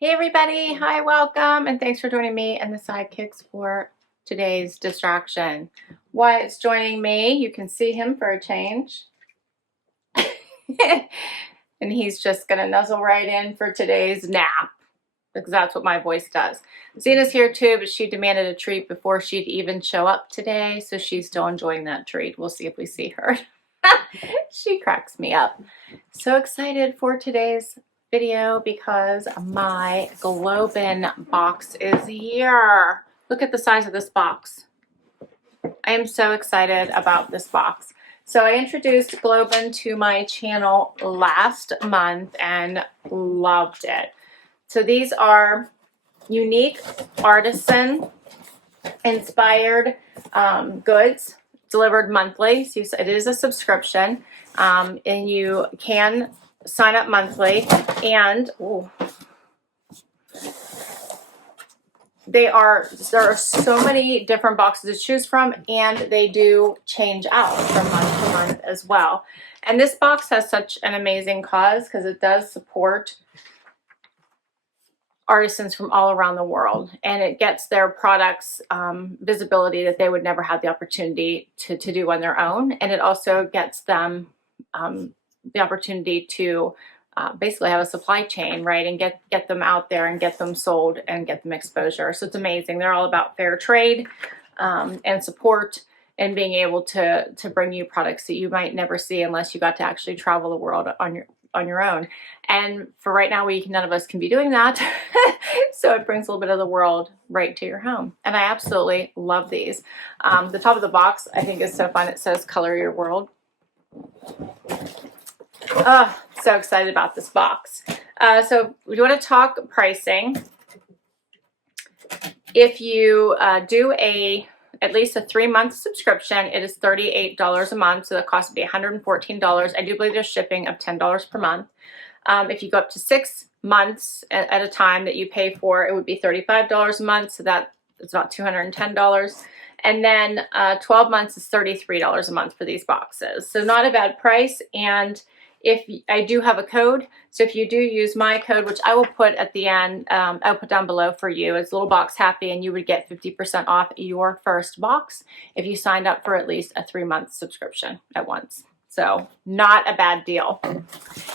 Hey everybody, hi, welcome, and thanks for joining me and the sidekicks for today's distraction. Wyatt's joining me. You can see him for a change. And he's just gonna nuzzle right in for today's nap, because that's what my voice does. Zena's here too, but she demanded a treat before she'd even show up today, so she's still enjoying that treat. We'll see if we see her. She cracks me up. So excited for today's video because my GlobeIn box is here. Look at the size of this box. I am so excited about this box. So I introduced GlobeIn to my channel last month and loved it. So these are unique artisan inspired goods delivered monthly. So it is a subscription, and you can sign up monthly, and there are so many different boxes to choose from, and they do change out from month to month as well. And this box has such an amazing cause because it does support artisans from all around the world, and it gets their products visibility that they would never have the opportunity to do on their own, and it also gets them the opportunity to basically have a supply chain, right, and get them out there and get them sold and get them exposure. So it's amazing. They're all about fair trade and support and being able to bring you products that you might never see unless you got to actually travel the world on your own. And for right now, none of us can be doing that. So it brings a little bit of the world right to your home. And I absolutely love these. The top of the box, I think, is so fun. It says color your world. Oh, so excited about this box. So we want to talk pricing. If you do at least a 3-month subscription, it is $38 a month, so the cost would be $114. I do believe there's shipping of $10 per month. If you go up to 6 months at a time that you pay for, it would be $35 a month, so that is about $210. And then 12 months is $33 a month for these boxes. So not a bad price. And if I do have a code, so if you do use my code, which I will put at the end, I'll put down below for you, it's Little Box Happy, and you would get 50% off your first box if you signed up for at least a 3-month subscription at once. So not a bad deal.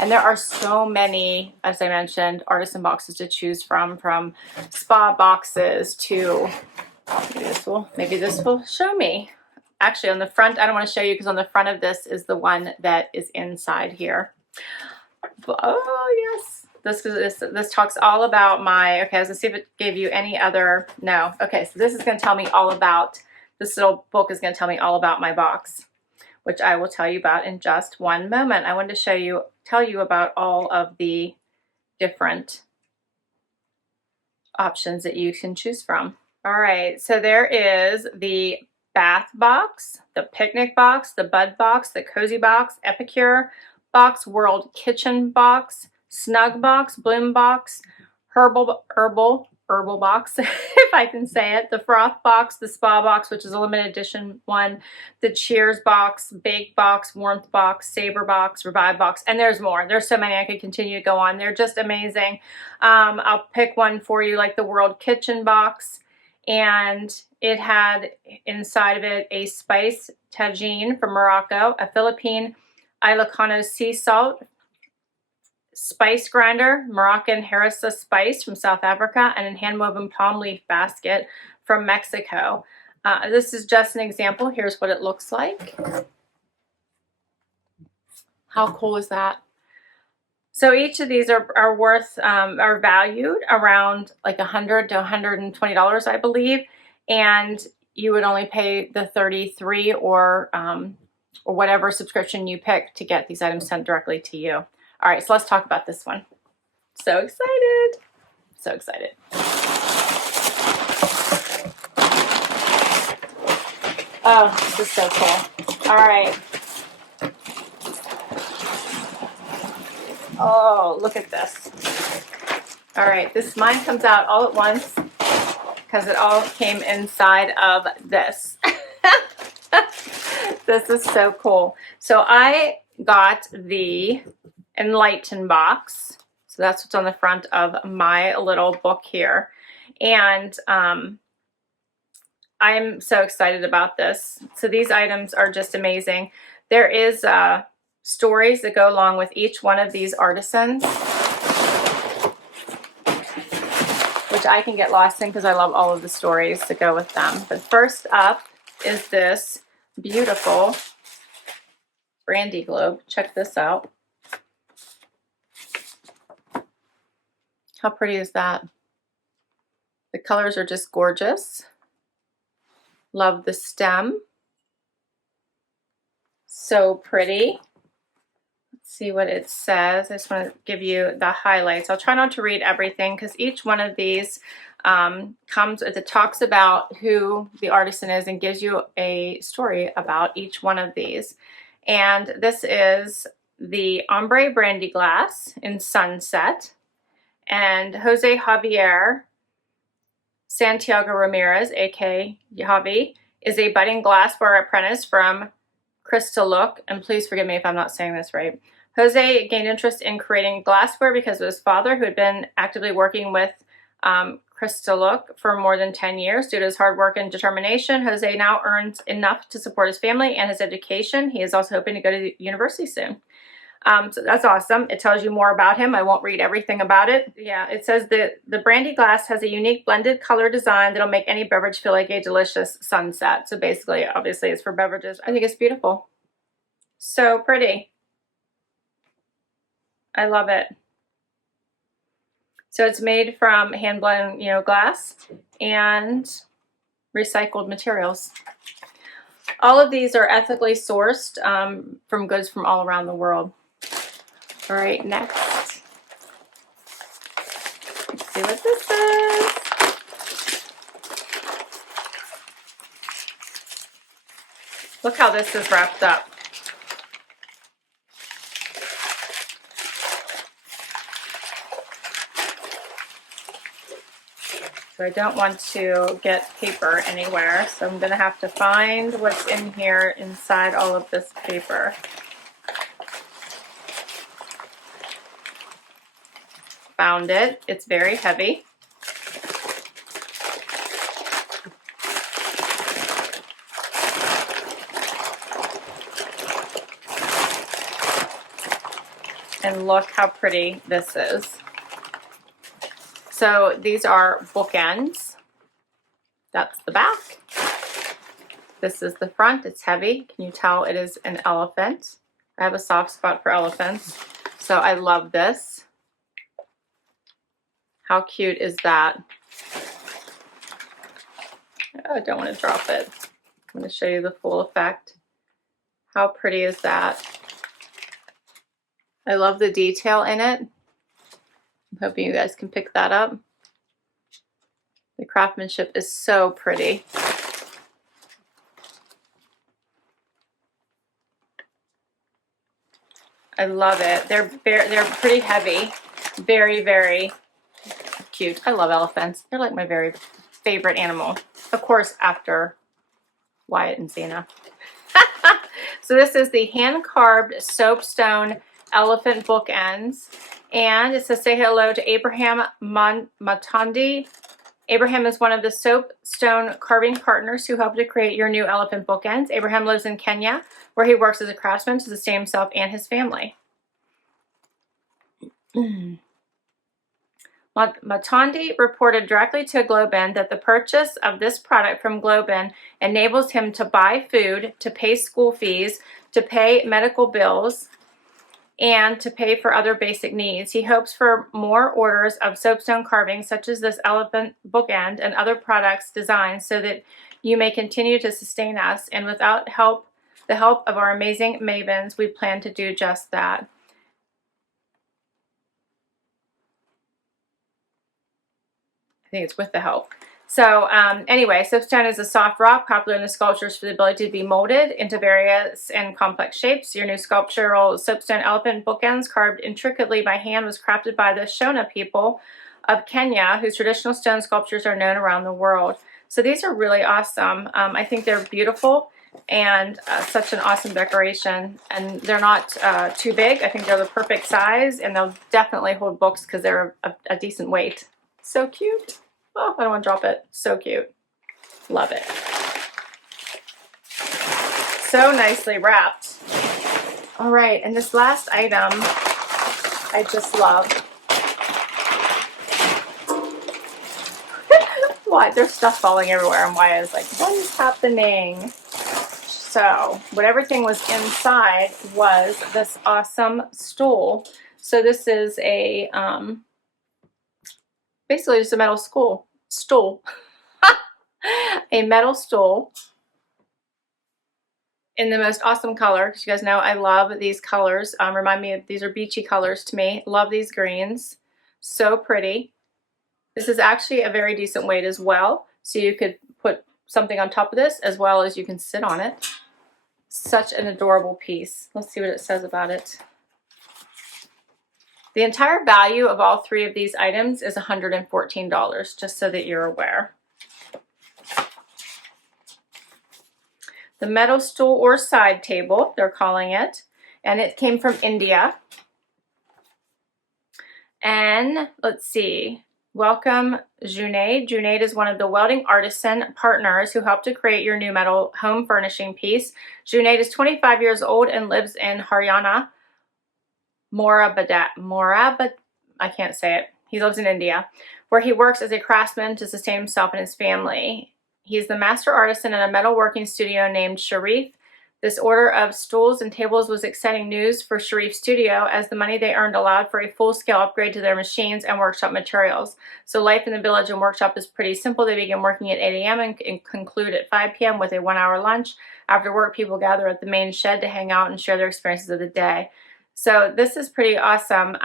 And there are so many, as I mentioned, artisan boxes to choose from spa boxes to, maybe this will show me. Actually, on the front, I don't want to show you because on the front of this is the one that is inside here. Oh, yes. This talks all about my, okay, I was going to see if it gave you any other, no. Okay, so this is going to tell me all about, this little book is going to tell me all about my box, which I will tell you about in just one moment. I wanted to tell you about all of the different options that you can choose from. All right, so there is the bath box, the picnic box, the bud box, the cozy box, epicure box, world kitchen box, snug box, bloom box, herbal box, if I can say it, the froth box, the spa box, which is a limited edition one, the cheers box, bake box, warmth box, saber box, revive box, and there's more. There's so many. I could continue to go on. They're just amazing. I'll pick one for you, like the world kitchen box, and it had inside of it a spice tagine from Morocco, a Philippine Ilocano sea salt, spice grinder, Moroccan harissa spice from South Africa, and a hand-woven palm leaf basket from Mexico. This is just an example. Here's what it looks like. How cool is that? So each of these are worth, are valued around like $100 to $120, I believe, and you would only pay the $33 or whatever subscription you pick to get these items sent directly to you. All right, so let's talk about this one. So excited. So excited. Oh, this is so cool. All right. Oh, look at this. All right, mine comes out all at once because it all came inside of this. This is so cool. So I got the Enlighten Box. So that's what's on the front of my little book here. And I'm so excited about this. So these items are just amazing. There is stories that go along with each one of these artisans, which I can get lost in because I love all of the stories that go with them. But first up is this beautiful Brandy globe. Check this out. How pretty is that? The colors are just gorgeous. Love the stem. So pretty. Let's see what it says. I just want to give you the highlights. I'll try not to read everything because each one of these it talks about who the artisan is and gives you a story about each one of these. And this is the Ombre Brandy glass in Sunset. And Jose Javier Santiago Ramirez, aka Javi, is a budding glassware apprentice from Crystal Look, and please forgive me if I'm not saying this right. Jose gained interest in creating glassware because of his father, who had been actively working with Crystal Look for more than 10 years. Due to his hard work and determination, Jose now earns enough to support his family and his education. He is also hoping to go to university soon. So that's awesome. It tells you more about him. I won't read everything about it. Yeah, it says that the brandy glass has a unique blended color design that'll make any beverage feel like a delicious sunset. So basically, obviously, it's for beverages. I think it's beautiful. So pretty. I love it. So it's made from hand-blown, glass and recycled materials. All of these are ethically sourced from goods from all around the world. All right, next. Let's see what this is. Look how this is wrapped up. So I don't want to get paper anywhere, so I'm going to have to find what's in here inside all of this paper. Found it. It's very heavy. And look how pretty this is. So these are bookends. That's the back. This is the front. It's heavy. Can you tell it is an elephant? I have a soft spot for elephants. So I love this. How cute is that? Oh, I don't want to drop it. I'm going to show you the full effect. How pretty is that? I love the detail in it. I'm hoping you guys can pick that up. The craftsmanship is so pretty. I love it. They're pretty heavy. Very, very cute. I love elephants. They're like my very favorite animal. Of course, after Wyatt and Xena. So this is the hand-carved soapstone elephant bookends. And it says, say hello to Abraham Matandi. Abraham is one of the soapstone carving partners who helped to create your new elephant bookends. Abraham lives in Kenya, where he works as a craftsman to sustain himself and his family. Matandi reported directly to GlobeIn that the purchase of this product from GlobeIn enables him to buy food, to pay school fees, to pay medical bills, and to pay for other basic needs. He hopes for more orders of soapstone carving, such as this elephant bookend and other products designed so that you may continue to sustain us. And without the help of our amazing mavens, we plan to do just that. I think it's with the help. So anyway, soapstone is a soft rock popular in the sculptures for the ability to be molded into various and complex shapes. Your new sculptural soapstone elephant bookends, carved intricately by hand, was crafted by the Shona people of Kenya, whose traditional stone sculptures are known around the world. So these are really awesome. I think they're beautiful. and such an awesome decoration. And they're not too big. I think they're the perfect size, and they'll definitely hold books because they're a decent weight. So cute. Oh, I don't want to drop it. So cute. Love it. So nicely wrapped. All right, and this last item I just love. Why? There's stuff falling everywhere, and why I was like, what is happening? So what everything was inside was this awesome stool. So this is a basically just a metal stool. A metal stool in the most awesome color, because you guys know I love these colors. Remind me of, these are beachy colors to me. Love these greens. So pretty. This is actually a very decent weight as well. So you could put something on top of this as well as you can sit on it. Such an adorable piece. Let's see what it says about it. The entire value of all three of these items is $114, just so that you're aware. The metal stool or side table, they're calling it, and it came from India. And let's see, welcome Junaid. Junaid is one of the welding artisan partners who helped to create your new metal home furnishing piece. Junaid is 25 years old and lives in Haryana, Morabad, I can't say it. He lives in India, where he works as a craftsman to sustain himself and his family. He's the master artisan in a metalworking studio named Sharif. This order of stools and tables was exciting news for Sharif's studio, as the money they earned allowed for a full-scale upgrade to their machines and workshop materials. So life in the village and workshop is pretty simple. They begin working at 8 a.m. and conclude at 5 p.m. with a 1-hour lunch. After work, people gather at the main shed to hang out and share their experiences of the day. So this is pretty awesome.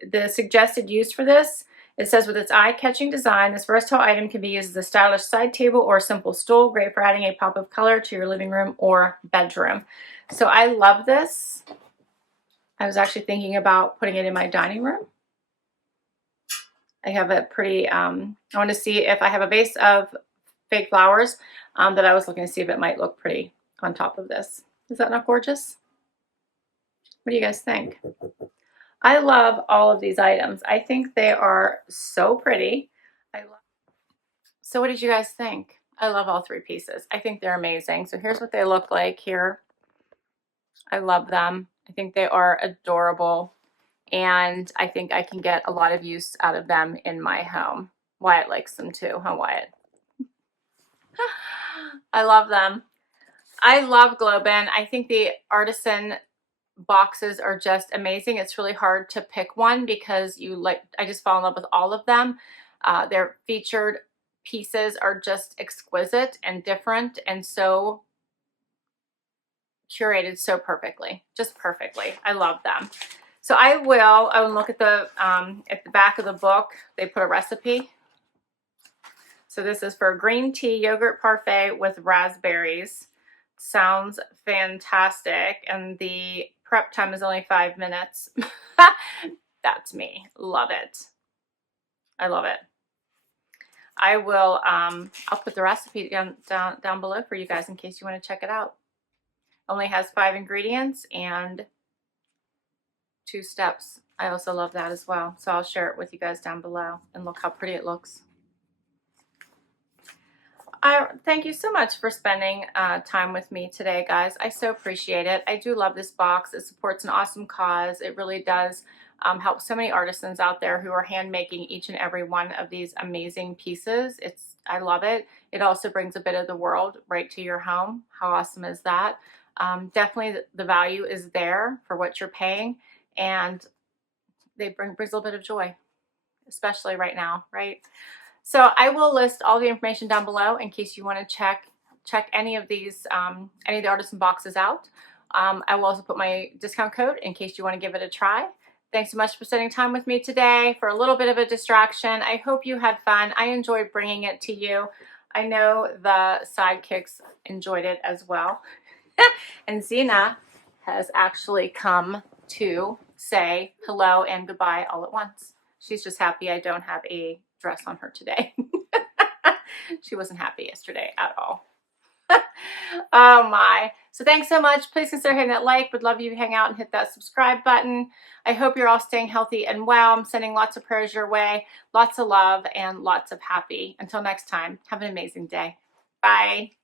The suggested use for this, it says, with its eye-catching design, this versatile item can be used as a stylish side table or a simple stool, great for adding a pop of color to your living room or bedroom. So I love this. I was actually thinking about putting it in my dining room. I have a pretty, I want to see if I have a vase of fake flowers that I was looking to see if it might look pretty on top of this. Is that not gorgeous? What do you guys think? I love all of these items. I think they are so pretty. So what did you guys think? I love all three pieces. I think they're amazing. So here's what they look like here. I love them. I think they are adorable. And I think I can get a lot of use out of them in my home. Wyatt likes them too, huh, Wyatt? I love them. I love GlobeIn. I think the Artisan boxes are just amazing. It's really hard to pick one because I just fall in love with all of them. Their featured pieces are just exquisite and different and so curated so perfectly, just perfectly. I love them. So I will look at the back of the book. They put a recipe. So this is for green tea yogurt parfait with raspberries. Sounds fantastic. And the prep time is only 5 minutes. That's me. Love it. I love it. I will, I'll put the recipe down below for you guys in case you want to check it out. Only has 5 ingredients and 2 steps. I also love that as well. So I'll share it with you guys down below, and look how pretty it looks. Thank you so much for spending time with me today, guys. I so appreciate it. I do love this box. It supports an awesome cause. It really does help so many artisans out there who are hand making each and every one of these amazing pieces. I love it. It also brings a bit of the world right to your home. How awesome is that? Definitely the value is there for what you're paying, and they brings a little bit of joy, especially right now, right? So I will list all the information down below in case you want to check any of these, any of the Artisan boxes out. I will also put my discount code in case you want to give it a try. Thanks so much for spending time with me today for a little bit of a distraction. I hope you had fun. I enjoyed bringing it to you. I know the sidekicks enjoyed it as well. And Zena has actually come to say hello and goodbye all at once. She's just happy I don't have a dress on her today. She wasn't happy yesterday at all. Oh my. So thanks so much. Please consider hitting that like. Would love you to hang out and hit that subscribe button. I hope you're all staying healthy and well. I'm sending lots of prayers your way, lots of love, and lots of happy. Until next time, have an amazing day. Bye.